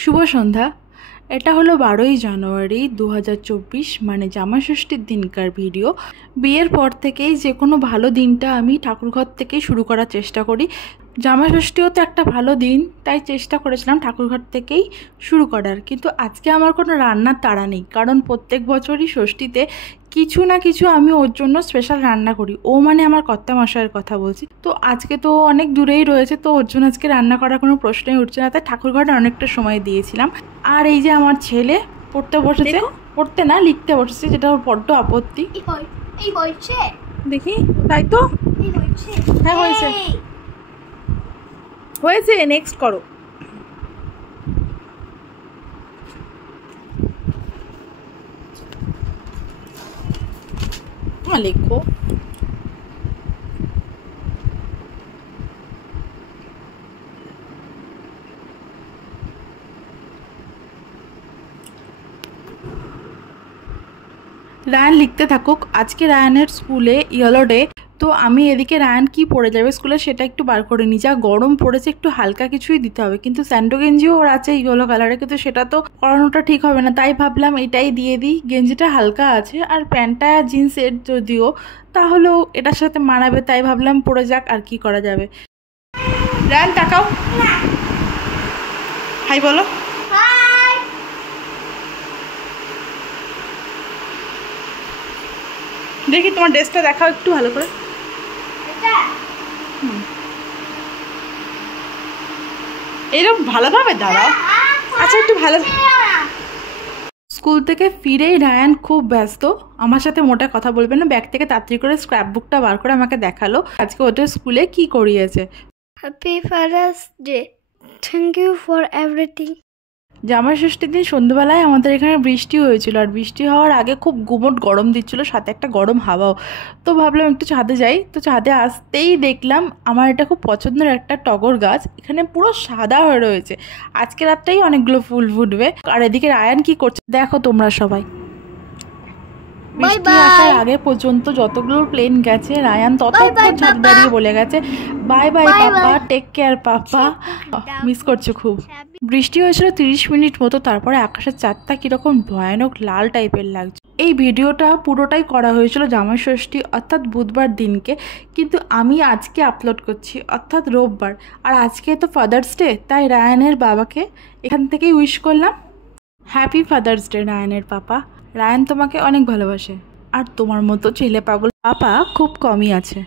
শুভ সন্ধ্যা। এটা হলো 12ই জানুয়ারি 2024, মানে জামাষষ্ঠীর দিনকার ভিডিও। বিয়ের পর থেকেই যে কোনো ভালো দিনটা আমি ঠাকুরঘর থেকেই শুরু করার চেষ্টা করি। জামাষষ্ঠীও তো একটা ভালো দিন, তাই চেষ্টা করেছিলাম ঠাকুরঘর থেকেই শুরু করার। কিন্তু আজকে আমার কোনো রান্নার তাড়া নেই, কারণ প্রত্যেক বছরই ষষ্ঠীতে কিছু না কিছু আমি ওর জন্য স্পেশাল রান্না করি। ও মানে আমার কর্তামশাইয়ের কথা বলছি। তো আজকে তো অনেক দূরেই রয়েছে, তো ওর জন্য আজকে রান্না করার কোনো প্রশ্নই উঠছে না, তাই ঠাকুরঘরে অনেকটা সময় দিয়েছিলাম। আর এই যে আমার ছেলে পড়তে বসেছে, পড়তে না লিখতে বসেছে, যেটা ওর বড্ড আপত্তি। দেখি, তাই তো? হ্যাঁ হয়েছে, হয়েছে। নেক্সট করো। লেখো। রায়ান লিখতে থাকুক। আজকে রায়ানের স্কুলে ইয়েলো ডে, তো আমি এদিকে রায়ান কি পরে যাবে স্কুলে সেটা একটু বার করে নিই। যা গরম পড়েছে, একটু হালকা কিছুই দিতে হবে। কিন্তু স্যান্ডো গেঞ্জিও ওর আছে ইয়েলো কালারে, কিন্তু সেটা তো পরানোটা ঠিক হবে না, তাই ভাবলাম এটাই দিয়ে দিই। গেঞ্জিটা হালকা আছে আর প্যান্টটা জিন্সের যদিও, তাহলেও এটার সাথে মানাবে, তাই ভাবলাম পরে যাক, আর কি করা যাবে। রায়ান তাকাও, হাই বলো। দেখি তোমার ড্রেসটা দেখাও একটু ভালো করে। এরকম ভালোভাবে দাঁড়াও। আচ্ছা, একটু ভালো। স্কুল থেকে ফিরেই রায়ান খুব ব্যস্ত, আমার সাথে মোটা কথা বলবে না। ব্যাগ থেকে তাড়াতাড়ি করে স্ক্র্যাপ বুকটা বার করে আমাকে দেখালো আজকে ওদের স্কুলে কি করিয়েছে। Happy Father's Day, thank you for everything. জামাষষ্ঠীর দিন সন্ধ্যাবেলায় আমাদের এখানে বৃষ্টি হয়েছিল, আর বৃষ্টি হওয়ার আগে খুব গুমোট গরম দিচ্ছিল, সাথে একটা গরম হাওয়াও। তো ভাবলাম একটু ছাদে যাই। তো ছাদে আসতেই দেখলাম আমার এটা খুব পছন্দের একটা টগর গাছ এখানে পুরো সাদা হয়ে রয়েছে। আজকে রাতটাই অনেকগুলো ফুল ফুটবে। আর এদিকে রায়ান কি করছে দেখো তোমরা সবাই। বৃষ্টি আসার আগে পর্যন্ত যতগুলো প্লেন গেছে, রায়ান ততক্ষণ ছাদে দাঁড়িয়ে বলে গেছে বাই বাই পাপা, টেক কেয়ার পাপা। মিস করছো খুব। বৃষ্টি হয়েছিল 30 মিনিট মতো, তারপরে আকাশের চাঁদটা কিরকম ভয়ানক লাল টাইপের লাগছে। এই ভিডিওটা পুরোটাই করা হয়েছিল জামাষষ্ঠী অর্থাৎ বুধবার দিনকে, কিন্তু আমি আজকে আপলোড করছি অর্থাৎ রোববার। আর আজকে তো ফাদার্স ডে, তাই রায়ানের বাবাকে এখান থেকেই উইশ করলাম হ্যাপি ফাদার্স ডে রায়ানের পাপা। রায়ান তোমাকে অনেক ভালোবাসে, আর তোমার মতো ছেলে পাগল পাপা খুব কমই আছে।